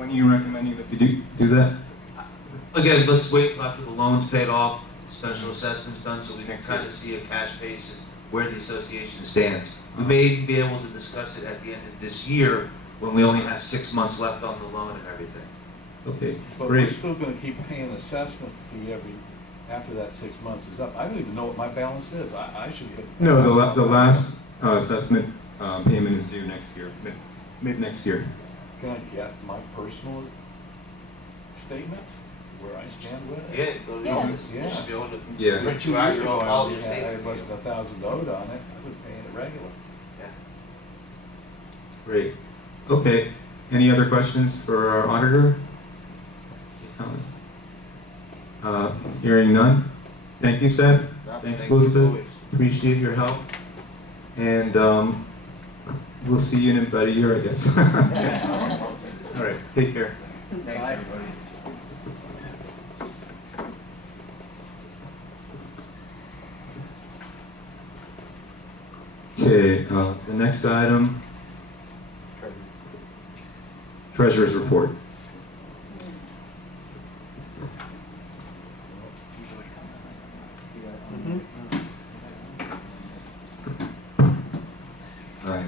When are you recommending that we do that? Again, let's wait after the loan's paid off, special assessment's done, so we can Next kind year. of see a cash basis where the association stands. We may even be able to discuss it at the end of this year, when we only have 6 months left on the loan and everything. Okay, But we're great. still gonna keep paying assessment fee after that 6 months is up. I don't even know what my balance is. I should get. No, the last assessment payment is due next year, mid next year. Can I get my personal statement where I stand with Yeah, it? go to the Yeah. office, Yeah. they should be able to Yeah. print you out all your I statements. wasn't $1,000 owed on it. I was paying it regular. Yeah. Great. Okay. Any other questions for our auditor? Comments? Hearing none. Thank you, Seth. Thanks, Thank you, Elizabeth. always. Appreciate your help. And we'll see you in about a year, I guess. All right. Take care. Thanks, everybody. Okay. The next item, treasurer's report. Right.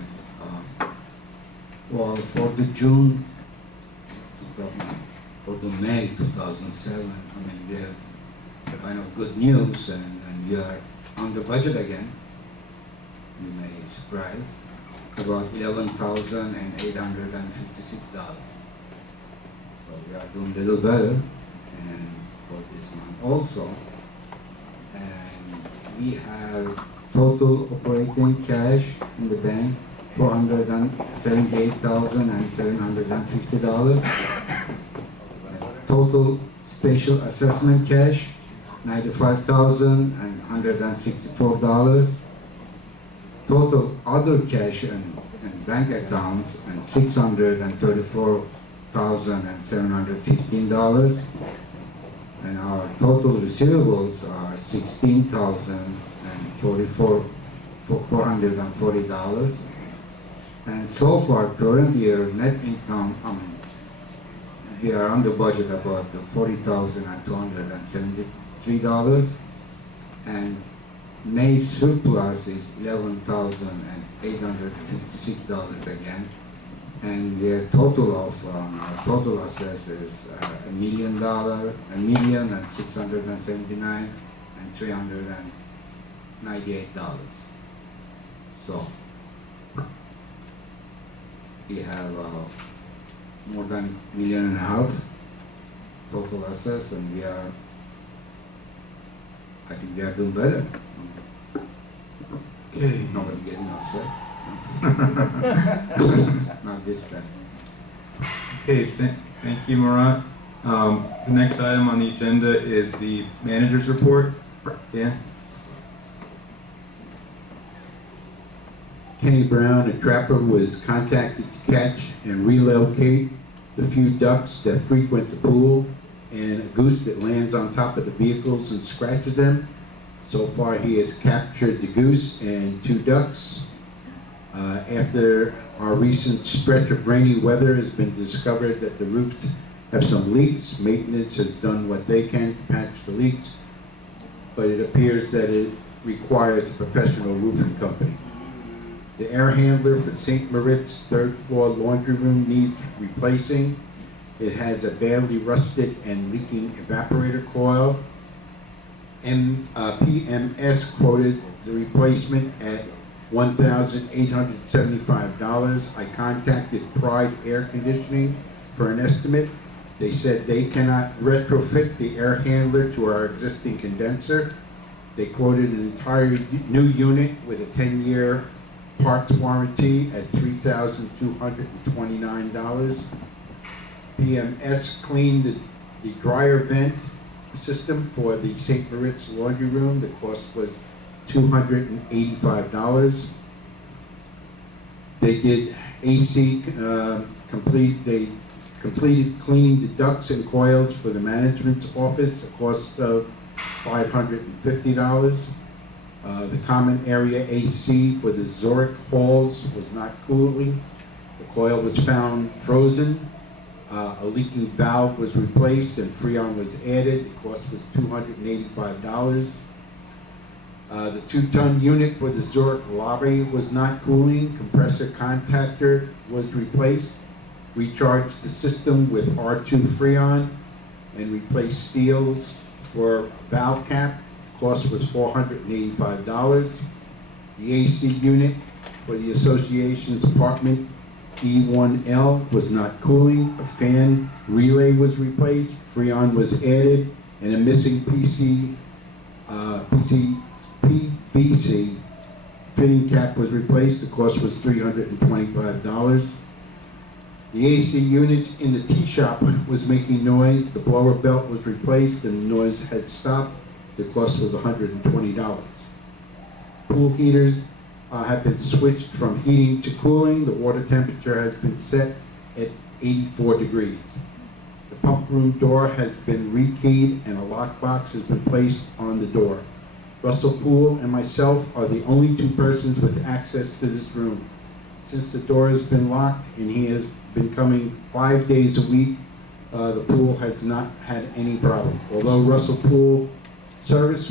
Well, for the June, for the May 2007, I mean, we have kind of good news, and we are on the budget again. You may be surprised, about $11,856. So we are doing a little better, and for this month also. And we have total operating cash in the bank, $478,750. Total special assessment cash, $95,164. Total other cash and bank accounts, and $634,715. And our total receivables are $16,044,440. And so far, current year net income, we are under budget about $40,273. And May surplus is $11,856 again. And the total of our total assets is $1,679,398. So we have more than $1.5 million total assets, and I think we are doing better. Okay. Nobody getting upset. Not this time. Okay, thank you, Murat. The next item on the agenda is the manager's report. Dan? Kenny Brown, a trapper, was contacted to catch and relocate the few ducks that frequent the pool and a goose that lands on top of the vehicles and scratches them. So far, he has captured the goose and 2 ducks. After our recent stretch of rainy weather, has been discovered that the roofs have some leaks. Maintenance has done what they can to patch the leaks, but it appears that it requires a professional roofing company. The air handler for St. Moritz 3rd floor laundry room needs replacing. It has a badly rusted and leaking evaporator coil. PMS quoted the replacement at $1,875. I contacted Pride Air Conditioning for an estimate. They said they cannot retrofit the air handler to our existing condenser. They quoted an entire new unit with a 10-year parts warranty at $3,229. PMS cleaned the dryer vent system for the St. Moritz laundry room. The cost was $285. They did AC they completed cleaning the ducts and coils for the management's office, a cost of $550. The common area AC for the Zurich halls was not cooling. The coil was found frozen. A leaking valve was replaced and Freon was added. The cost was $285. The 2-ton unit for the Zurich lobby was not cooling. Compressor contactor was replaced. Recharged the system with R2 Freon and replaced seals for valve cap. Cost was $485. The AC unit for the association's apartment E1L was not cooling. A fan relay was replaced. Freon was added, and a missing PVC fitting cap was replaced. The cost was $325. The AC unit in the tea shop was making noise. The blower belt was replaced and the noise had stopped. The cost was $120. Pool heaters have been switched from heating to cooling. The water temperature has been set at 84 degrees. The pump room door has been rekeyed and a lockbox has been placed on the door. Russell Poole and myself are the only 2 persons with access to this room. Since the door has been locked and he has been coming 5 days a week, the pool has not had any problem. Although Russell Poole service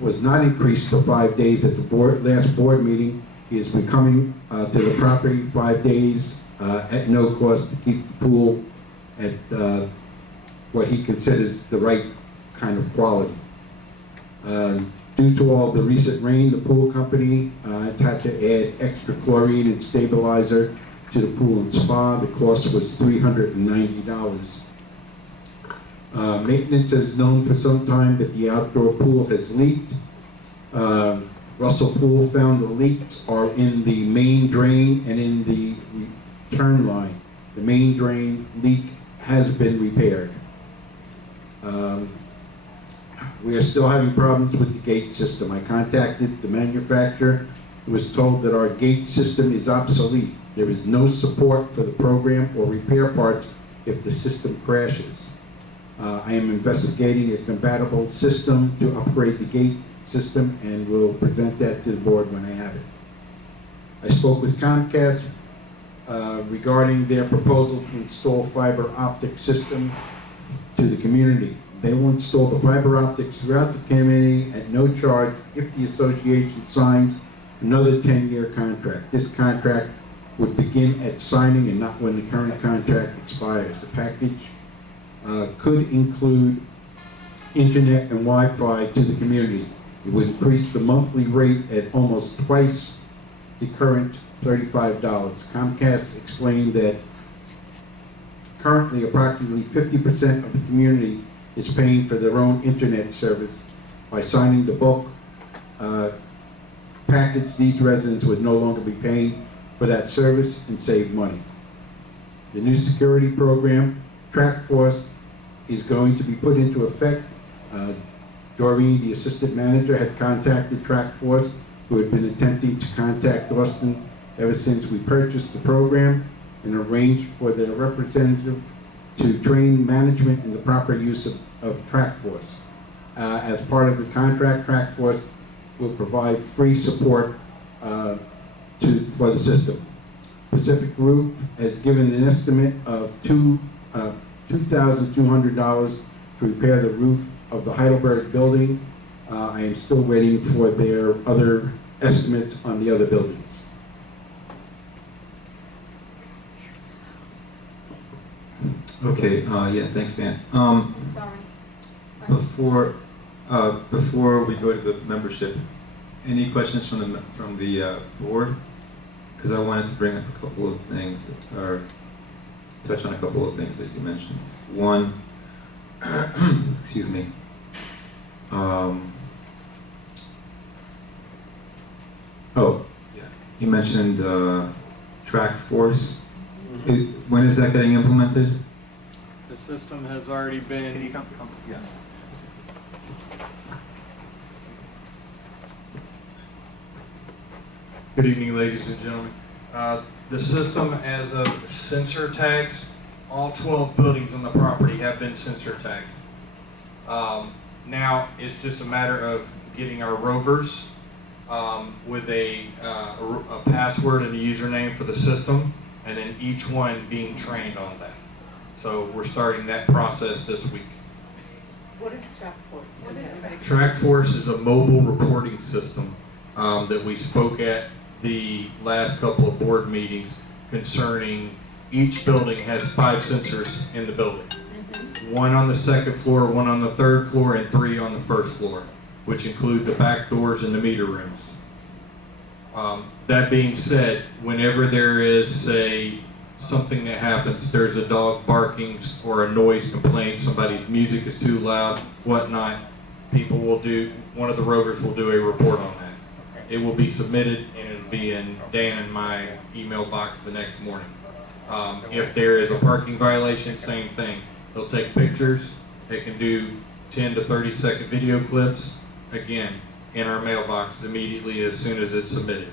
was not increased to 5 days at the last board meeting, he has been coming to the property 5 days at no cost to keep the pool at what he considers the right kind of quality. Due to all the recent rain, the pool company has had to add extra chlorine and stabilizer to the pool and spa. The cost was $390. Maintenance has known for some time that the outdoor pool has leaked. Russell Poole found the leaks are in the main drain and in the return line. The main drain leak has been repaired. We are still having problems with the gate system. I contacted the manufacturer and was told that our gate system is obsolete. There is no support for the program or repair parts if the system crashes. I am investigating a compatible system to upgrade the gate system and will present that to the board when I have it. I spoke with Comcast regarding their proposal to install fiber optic system to the community. They will install the fiber optics throughout the community at no charge if the association signs another 10-year contract. This contract would begin at signing and not when the current contract expires. The package could include internet and Wi-Fi to the community. It would increase the monthly rate at almost twice the current $35. Comcast explained that currently approximately 50% of the community is paying for their own internet service. By signing the bulk package, these residents would no longer be paying for that service and save money. The new security program, Track Force, is going to be put into effect. Doreen, the assistant manager, had contacted Track Force, who had been attempting to contact Austin ever since we purchased the program, and arranged for their representative to train management in the proper use of Track Force. As part of the contract, Track Force will provide free support for the system. Pacific Group has given an estimate of $2,200 to repair the roof of the Heidelberg building. I am still waiting for their other estimates on the other buildings. Okay, yeah, thanks, Dan. Sorry. Before we go to the membership, any questions from the board? Because I wanted to bring up a couple of things, or touch on a couple of things that you mentioned. One, excuse me. You mentioned Track Force. When is that getting implemented? The system has already been. Yeah. Good evening, ladies and gentlemen. The system, as of sensor tags, all 12 buildings on the property have been sensor tagged. Now it's just a matter of getting our rovers with a password and a username for the system, and then each one being trained on that. So we're starting that process this week. What is Track Force? What is it? TrackForce is a mobile reporting system that we spoke at the last couple of board meetings concerning each building has 5 sensors in the building. One on the second floor, one on the third floor, and 3 on the first floor, which include the back doors and the meter rooms. That being said, whenever there is, say, something that happens, there's a dog barking or a noise complaint, somebody's music is too loud, whatnot, one of the rovers will do a report on that. It will be submitted and it'll be in Dan and my email box the next morning. If there is a parking violation, same thing. They'll take pictures, they can do 10 to 30 second video clips, again, in our mailbox immediately as soon as it's submitted.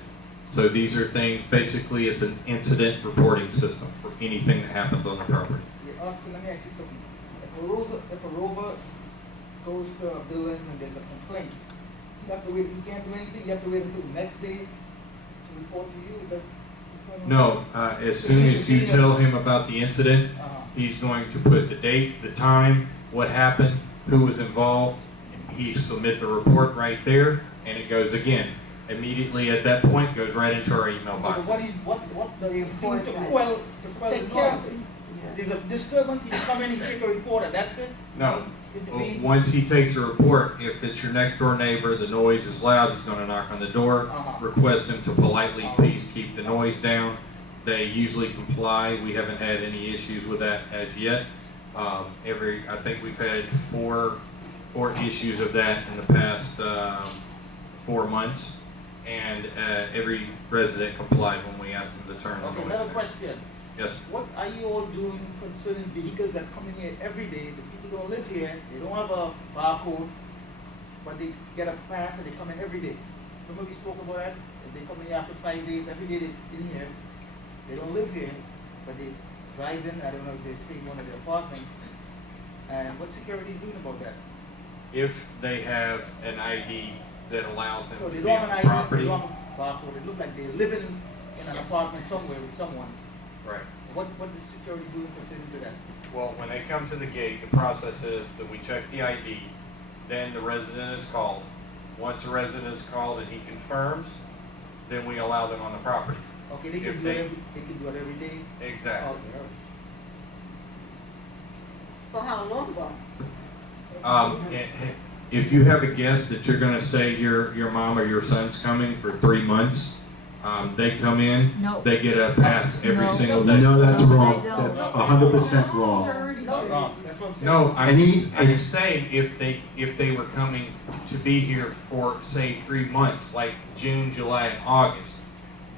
So these are things, basically it's an incident reporting system for anything that happens on the property. Yeah, Austin, let me ask you something. If a rover goes to a building and there's a complaint, you have to wait, you can't do anything, you have to wait until the next day to report to you? Is that what's going on? No, as soon as you tell him about the incident, he's going to put the date, the time, what happened, who was involved. He submit the report right there, and it goes again. Immediately at that point, goes right into our email But box. what do you do to Enforcement. quell the Take care of noise? it. There's a disturbance, you come in and take a report, and that's it? No. Intervene? Once he takes a report, if it's your next door neighbor, the noise is loud, he's gonna knock on the door, request him to politely please keep the noise down. They usually comply. We haven't had any issues with that as yet. I think we've had four issues of that in the past 4 months, and every resident complied when we asked them to turn the Okay, noise another down. question. Yes. What are you all doing concerning vehicles that come in here every day? The people don't live here, they don't have a barcode, but they get a pass and they come in every day. Remember we spoke about that? If they come in here after 5 days, every day they in here, they don't live here, but they drive in, I don't know if they stay in one of their apartments. And what security is doing about that? If they have an ID that allows them So to they be don't on have the an ID, they property. don't have a barcode, they look like they're living in an apartment somewhere with someone. Right. What is security doing pertaining to that? Well, when they come to the gate, the process is that we check the ID, then the resident is called. Once the resident is called and he confirms, then we allow them on the property. Okay, they If can do it every day? Exactly. Okay. For how long though? If you have a guest that you're gonna say your mom or your son's coming for 3 months, they come in, No. they get a pass every No. single day. No, that's wrong. they don't. That's 100% wrong. Wrong, that's what I'm saying. No, Any- I'm saying if they were coming to be here for, say, 3 months, like June, July, and August,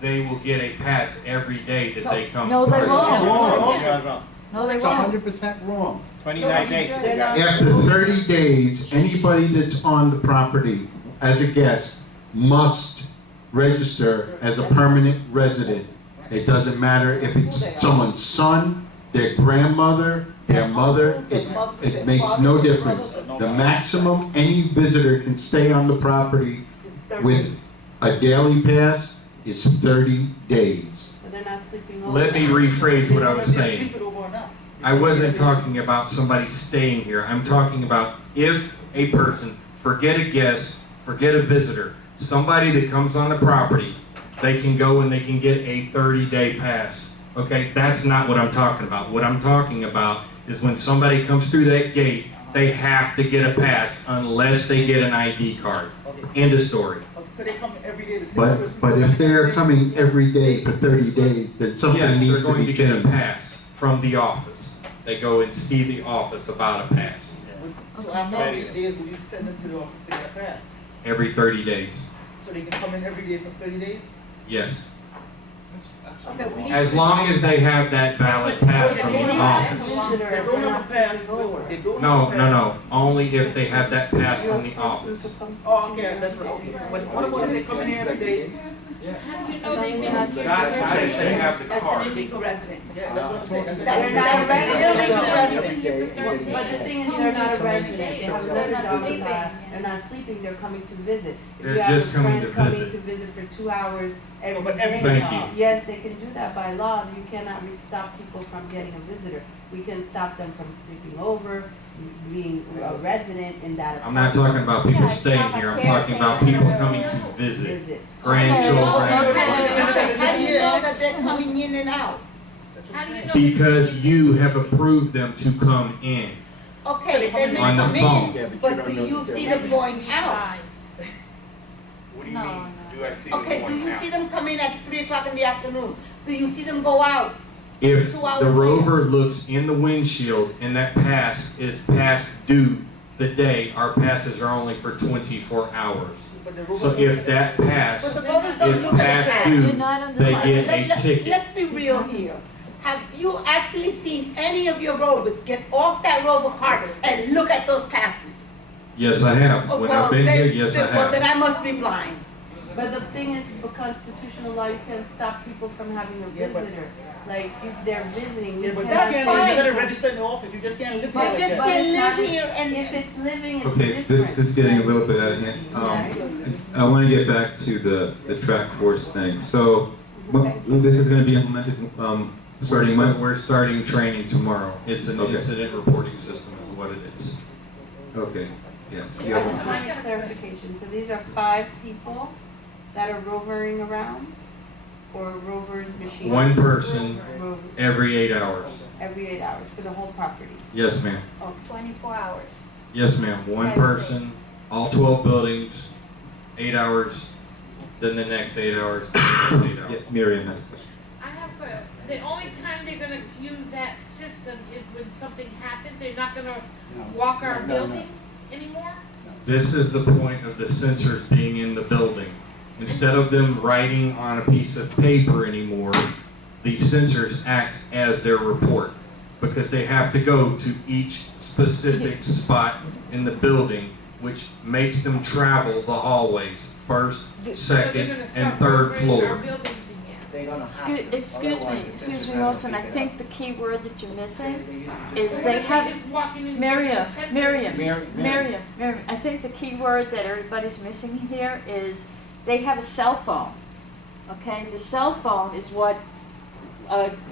they will get a pass every day that they come. No, they through. won't. No, they It's won't. 100% wrong. 29 days. After 30 days, anybody that's on the property as a guest must register as a permanent resident. It doesn't matter if it's someone's son, their grandmother, their mother, it makes no difference. The maximum any visitor can stay on the property with a daily pass is 30 days. But they're not sleeping over. Let me rephrase what I was They're saying. sleeping over or not. I wasn't talking about somebody staying here. I'm talking about if a person, forget a guest, forget a visitor, somebody that comes on the property, they can go and they can get a 30-day pass. Okay, that's not what I'm talking about. What I'm talking about is when somebody comes through that gate, they have to get a pass unless they get an ID card. Okay. End of story. Okay, could they come every day, the same person? But if they are coming every day for 30 days, then something Yes, they're needs to going to be get a changed. pass from the office. They go and see the office about a pass So after all these days, will you send them to the office to get a pass? every 30 days. So they can come in every day for 30 days? Yes. Okay, we need As to- long as they have that valid pass from the office. They don't have a pass, they don't No, have a no, pass. no, only if they have that pass from the office. Oh, okay, that's right, okay. But what about if they come in here every day? Not to say they have the That's card. an illegal resident. Yeah, that's what I'm saying. They're not a resident, illegal resident. But the thing is, they're not a resident, they have a letter domicile. They're not sleeping, they're coming to visit. If They're you have just a coming friend to coming visit. to visit for 2 hours every But day. every Thank you. Yes, they can do that by law. You cannot stop people from getting a visitor. We can stop them from sleeping over, being a resident in that I'm not apartment. talking about people Yeah, staying have a here, I'm talking about caretaker. people coming to visit. Visit. Grandchildren. How do you know that they're coming in and out? How do you know? Because you have approved them to come in. Okay, they may On the come phone. in, but do you see them going out? What do you mean? Do I see Okay, do you see them come in at 3 o'clock in the afternoon? Do you see them go out? If 2 hours the later. rover looks in the windshield and that pass is past due the day, our passes are only for 24 hours. But the Rovers So don't if look that But pass the Rovers don't is look at the past pass. due, You're not on the they side. get a ticket. Let's be real here. Have you actually seen any of your rovers get off that rover cart and look at those passes? Yes, I have. When I've been here, yes, I Well, then have. I must be blind. But the thing is, for constitutional law, you can't stop people from having a Yeah, but- visitor. Like, if they're visiting, Yeah, you but cannot that's say- fine. You gotta register in the office. You just can't live But here like just that. can't live live here and. If it's living, it's Okay, different. this is getting a little bit out of hand. I want to get back to the track force thing. So, this is going to be implemented, starting when? We're starting training tomorrow. It's an Okay. incident reporting system is what it is. Okay, yes. I Yeah. just wanted clarification. So these are 5 people that are rovering around? Or rovers machine? One person Rovers every 8 hours. every 8 hours for the whole property? Yes, ma'am. 24 hours. Yes, ma'am. One 7 person, days. all 12 buildings, 8 hours, then the next 8 hours, then the next 8 Yeah, hours. Miriam has a question. I have the only time they're gonna use that system is when something happens, they're not gonna walk our building anymore? This is the point of the sensors being in the building. Instead of them writing on a piece of paper anymore, the sensors act as their report because they have to go to each specific spot in the building, which makes them travel the hallways, first, So they're second, gonna and start third removing our floor. buildings again. They're gonna have to. Excuse me, Wilson, I think the key word that you're missing is What they if have, just walking in Miriam, the sensor? Miriam, I think the key word that everybody's missing here is they have a cell phone, okay? The cell phone is what,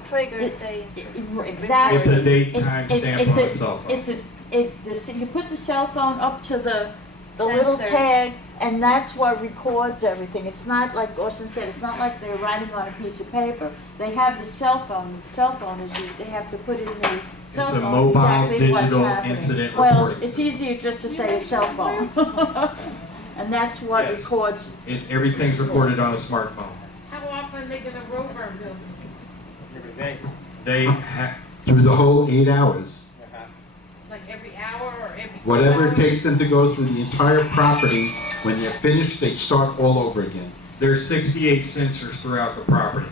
Triggers it- the exactly. It's a date It- time it- stamp it's on a- a cell phone. It's you put the cell phone up to the little Sensor. tag, and that's what records everything. It's not like Austin said, it's not like they're writing on a piece of paper. They have the cell phone. The cell phone is used, they have to put it in the cell It's a phone mobile exactly what's digital happening. incident Well, reporting it's system. easier just to say a cell phone. And that's what Yes. records. Everything's recorded on a smartphone. How often are they gonna rover our building? They have, Through the whole 8 hours. Like every hour or every? 2 Whatever it hours? takes them to go through the entire property, when they're finished, they start all over again. there's 68 sensors throughout the property,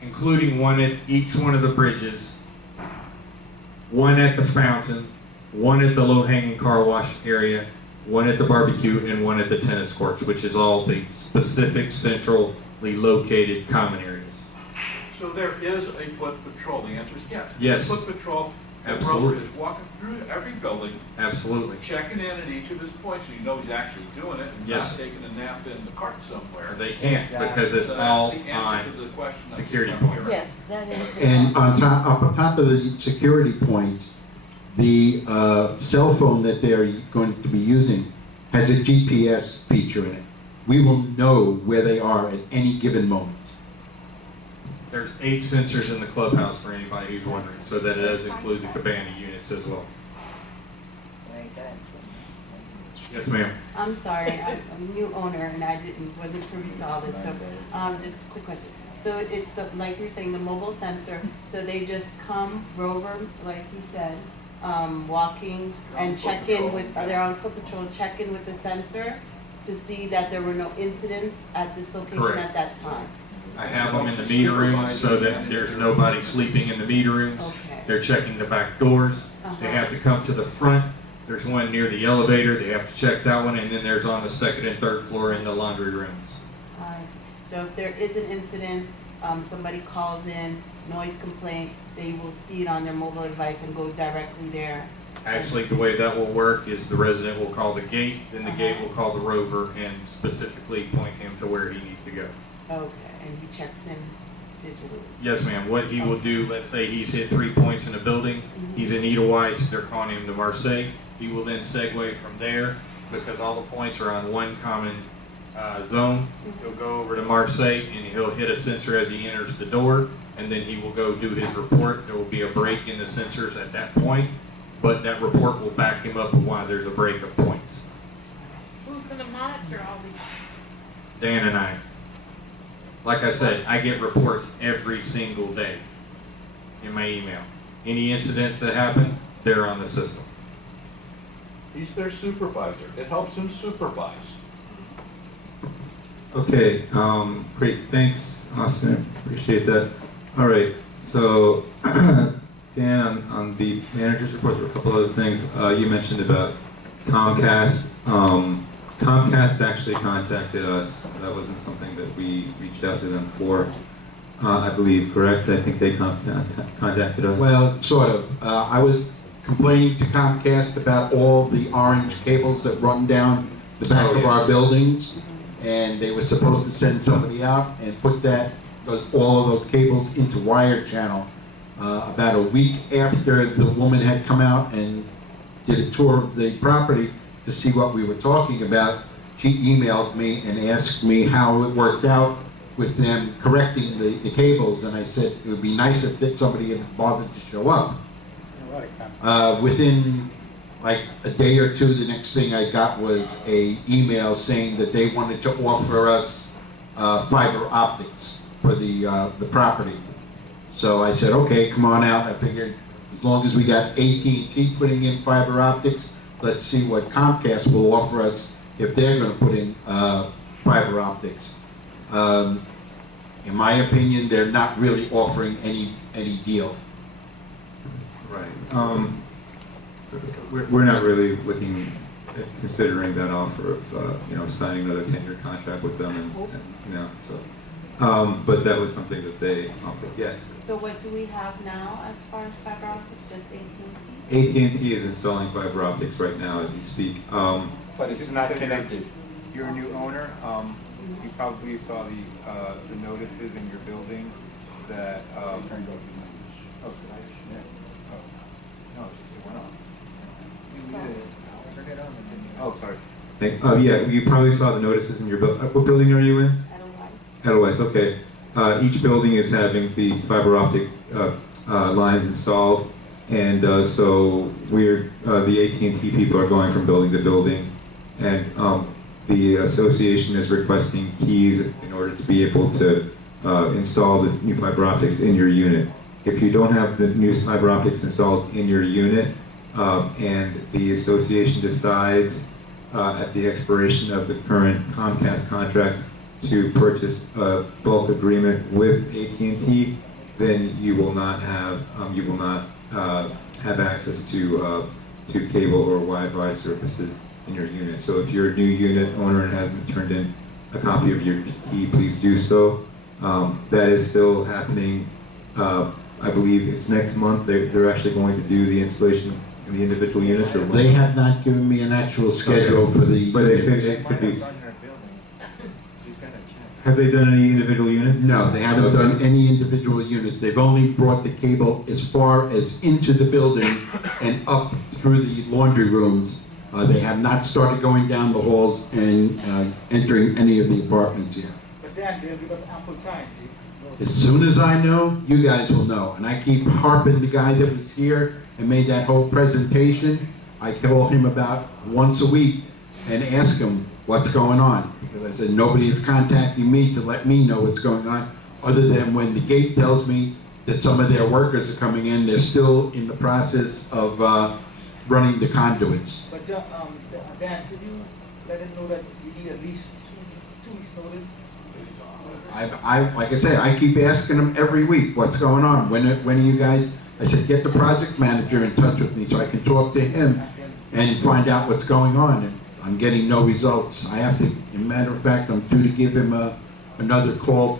including one at each one of the bridges, one at the fountain, one at the low-hanging car wash area, one at the barbecue, and one at the tennis courts, which is all the specific centrally located common areas. So there is a foot patrol, the answer is yes. Yes. Foot patrol, the Absolutely. rover is walking through every building, Absolutely. checking in at each of his points, so you know he's actually doing it and Yes. not taking a nap in the cart somewhere. They can't because it's So all that's the on answer to the question I keep security on points. hearing. Yes, that is. And on top of the security points, the cell phone that they're going to be using has a GPS feature in it. We will know where they are at any given moment. There's 8 sensors in the clubhouse for anybody who's wondering, so that it does include the cabana units as well. Very good. Yes, ma'am. I'm sorry, I'm a new owner and wasn't privy to all this, so, just a quick question. So it's the, like you're saying, the mobile sensor, so they just come, rover, like he said, walking and check in with, they're on foot patrol, check in with the sensor to see that there were no incidents at this location Correct. at that time? I have them in the meter rooms so that there's nobody sleeping in the meter rooms. Okay. They're checking the back doors. They have to come to the front. There's one near the elevator. They have to check that one. And then there's on the second and third floor in the laundry rooms. I see. So if there is an incident, somebody calls in, noise complaint, they will see it on their mobile device and go directly there Actually, the way that will work is the resident will call the gate, then the gate will call the rover and specifically point him to where he needs to go. Okay, and he checks in digitally. Yes, ma'am. What he will do, let's say he's hit 3 points in a building, he's in Edelweiss, they're calling him to Marseille. He will then segue from there, because all the points are on one common zone. He'll go over to Marseille and he'll hit a sensor as he enters the door, and then he will go do his report. There will be a break in the sensors at that point, but that report will back him up of why there's a break of points. Who's gonna monitor all these? Dan and I. Like I said, I get reports every single day in my email. Any incidents that happen, they're on the system. He's their supervisor. It helps him supervise. Okay, great, thanks, Austin, appreciate that. All right, so Dan, on the manager's report, there were a couple other things. You mentioned about Comcast. Comcast actually contacted us. That wasn't something that we reached out to them for, I believe, correct? I think they contacted us. Well, sort of. I was complaining to Comcast about all the orange cables that run down the back of our buildings, and they were supposed to send somebody out and put all of those cables into Wired Channel. About a week after the woman had come out and did a tour of the property to see what we were talking about, she emailed me and asked me how it worked out with them correcting the cables, and I said it would be nice if somebody had bothered to show up. Within like a day or two, the next thing I got was a email saying that they wanted to offer us fiber optics for the property. So I said, okay, come on out. I figured as long as we got AT&T putting in fiber optics, let's see what Comcast will offer us if they're going to put in fiber optics. In my opinion, they're not really offering any deal. Right. We're not really looking at considering that offer of signing another 10-year contract with them, and so. But that was something that they offered. Yes. So what do we have now as far as fiber optics? Just AT&T? AT&T is installing fiber optics right now as we speak. But it's not connected. You're a new owner. You probably saw the notices in your building that. No, it went off. Turn it on and then. Oh, sorry. Yeah, you probably saw the notices in your building. What building are you in? Edelweiss, okay. Each building is having these fiber optic lines installed, and so the AT&T people are going from building to building, and the association is requesting keys in order to be able to install the new fiber optics in your unit. If you don't have the new fiber optics installed in your unit, and the association decides at the expiration of the current Comcast contract to purchase a bulk agreement with AT&T, then you will not have have access to cable or Wi-Fi services in your unit. So if you're a new unit owner and hasn't turned in a copy of your key, please do so. That is still happening. I believe it's next month. They're actually going to do the installation in the individual units. Or They have not given me an actual schedule for the But units. it could be. Have they done any individual units? No, they haven't done any individual units. They've only brought the cable as far as into the building and up through the laundry rooms. They have not started going down the halls and entering any of the apartments yet. But then they'll give us ample time. As soon as I know, you guys will know. And I keep harping the guy that was here and made that whole presentation. I call him about once a week and ask him what's going on. Because I said, nobody is contacting me to let me know what's going on, other than when the gate tells me that some of their workers are coming in, they're still in the process of running the conduits. But Dan, could you let them know that you need at least two weeks notice? Like I said, I keep asking them every week, what's going on? When are you guys? I said, get the project manager in touch with me so I can talk to him and find out what's going on. And I'm getting no results. I have to, as a matter of fact, I'm due to give him another call